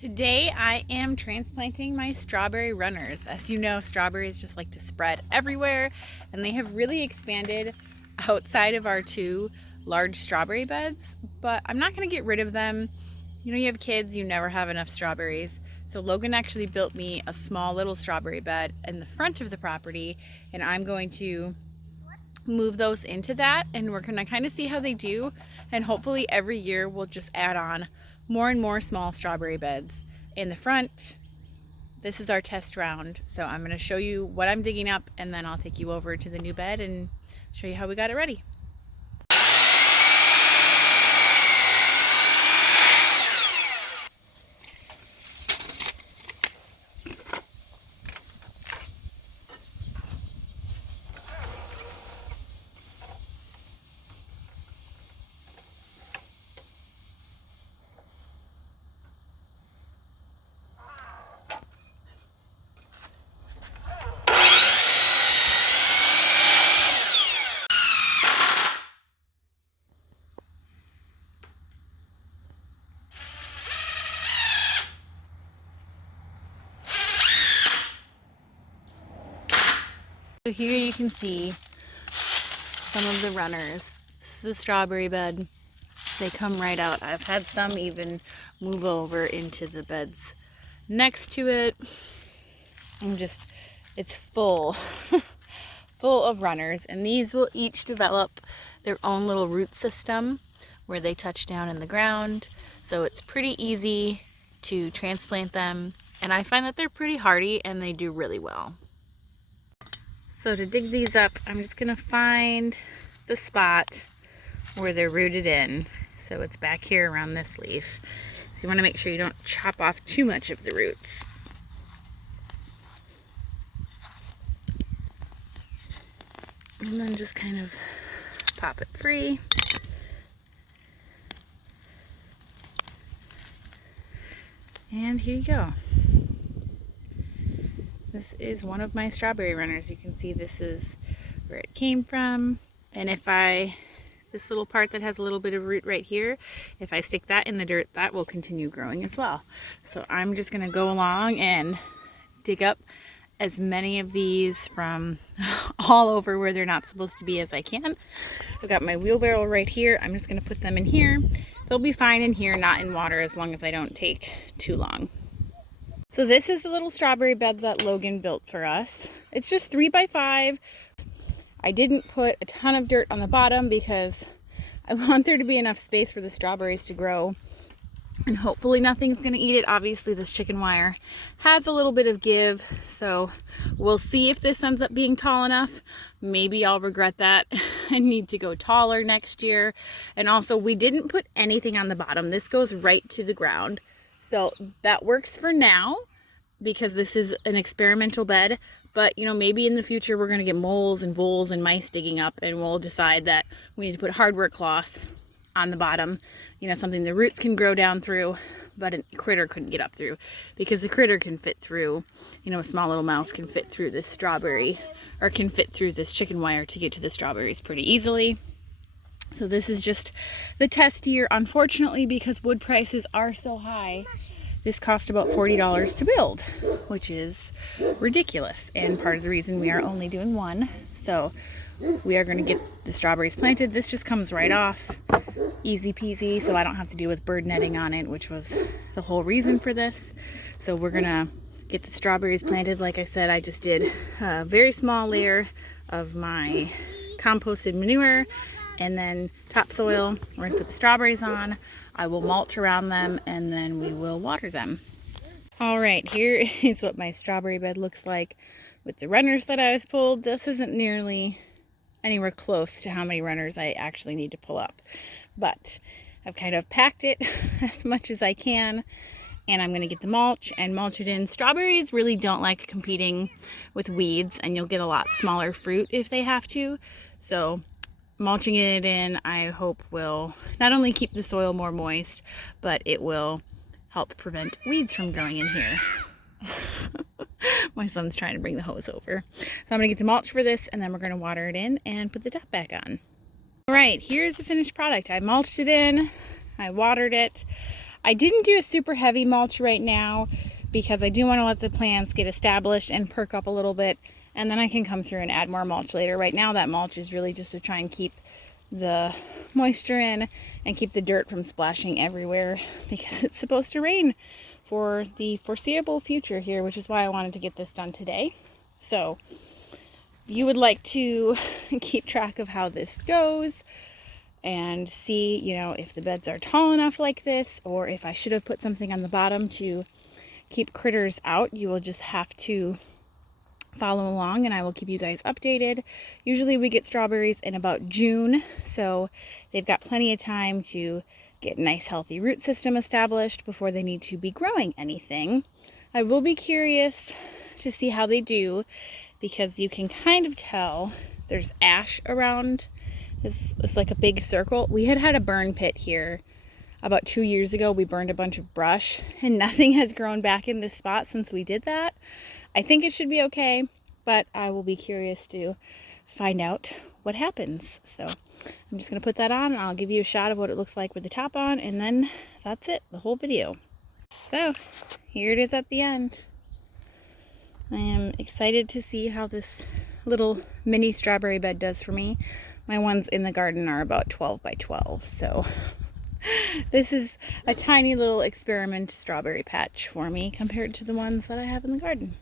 Today I am transplanting my strawberry runners. As you know, strawberries just like to spread everywhere, and they have really expanded outside of our two large strawberry beds, but I'm not going to get rid of them. You know, you have kids, you never have enough strawberries. So Logan actually built me a small little strawberry bed in the front of the property, and I'm going to move those into that, and we're going to kind of see how they do, and hopefully every year we'll just add on more and more small strawberry beds in the front. This is our test round, so I'm going to show you what I'm digging up, and then I'll take you over to the new bed and show you how we got it ready. So here you can see some of the runners. This is the strawberry bed. They come right out. I've had some even move over into the beds next to it. It's full, full of runners, and these will each develop their own little root system where they touch down in the ground. So it's pretty easy to transplant them, and I find that they're pretty hardy and they do really well. So to dig these up, I'm just gonna find the spot where they're rooted in. So it's back here around this leaf. So you wanna make sure you don't chop off too much of the roots. And then just kind of pop it free. And here you go. This is one of my strawberry runners. You can see this is where it came from. And this little part that has a little bit of root right here, if I stick that in the dirt, that will continue growing as well. So I'm just gonna go along and dig up as many of these from all over where they're not supposed to be as I can. I've got my wheelbarrow right here. I'm just gonna put them in here. They'll be fine in here, not in water, as long as I don't take too long. So this is the little strawberry bed that Logan built for us. It's just 3 by 5. I didn't put a ton of dirt on the bottom because I want there to be enough space for the strawberries to grow, and hopefully nothing's gonna eat it. Obviously this chicken wire has a little bit of give, so we'll see if this ends up being tall enough. Maybe I'll regret that and need to go taller next year. And also, we didn't put anything on the bottom. This goes right to the ground. So that works for now because this is an experimental bed, but you know, maybe in the future we're gonna get moles and voles and mice digging up, and we'll decide that we need to put hardware cloth on the bottom, you know, something the roots can grow down through, but a critter couldn't get up through, because the critter can fit through, you know, a small little mouse can fit through this strawberry, or can fit through this chicken wire to get to the strawberries pretty easily. So this is just the test year, unfortunately, because wood prices are so high. This cost about $40 to build, which is ridiculous, and part of the reason we are only doing one. So we are going to get the strawberries planted. This just comes right off, easy peasy, so I don't have to deal with bird netting on it, which was the whole reason for this. So we're gonna get the strawberries planted. Like I said, I just did a very small layer of my composted manure and then topsoil. We're gonna put the strawberries on. I will mulch around them, and then we will water them. All right, here is what my strawberry bed looks like with the runners that I've pulled. This isn't nearly anywhere close to how many runners I actually need to pull up, but I've kind of packed it as much as I can, and I'm gonna get the mulch and mulch it in. Strawberries really don't like competing with weeds, and you'll get a lot smaller fruit if they have to. So mulching it in, I hope, will not only keep the soil more moist, but it will help prevent weeds from growing in here. My son's trying to bring the hose over. So I'm gonna get the mulch for this, and then we're gonna water it in and put the top back on. All right, here's the finished product. I mulched it in, I watered it. I didn't do a super heavy mulch right now because I do want to let the plants get established and perk up a little bit, and then I can come through and add more mulch later. Right now that mulch is really just to try and keep the moisture in and keep the dirt from splashing everywhere, because it's supposed to rain for the foreseeable future here, which is why I wanted to get this done today. So you would like to keep track of how this goes and see, you know, if the beds are tall enough like this, or if I should have put something on the bottom to keep critters out. You will just have to follow along and I will keep you guys updated. Usually we get strawberries in about June, so they've got plenty of time to get a nice healthy root system established before they need to be growing anything. I will be curious to see how they do, because you can kind of tell there's ash around. It's like a big circle. We had a burn pit here about 2 years ago. We burned a bunch of brush and nothing has grown back in this spot since we did that. I think it should be okay, but I will be curious to find out what happens. So I'm just going to put that on and I'll give you a shot of what it looks like with the top on, and then that's it, the whole video. So here it is at the end. I am excited to see how this little mini strawberry bed does for me. My ones in the garden are about 12 by 12, so this is a tiny little experiment strawberry patch for me compared to the ones that I have in the garden.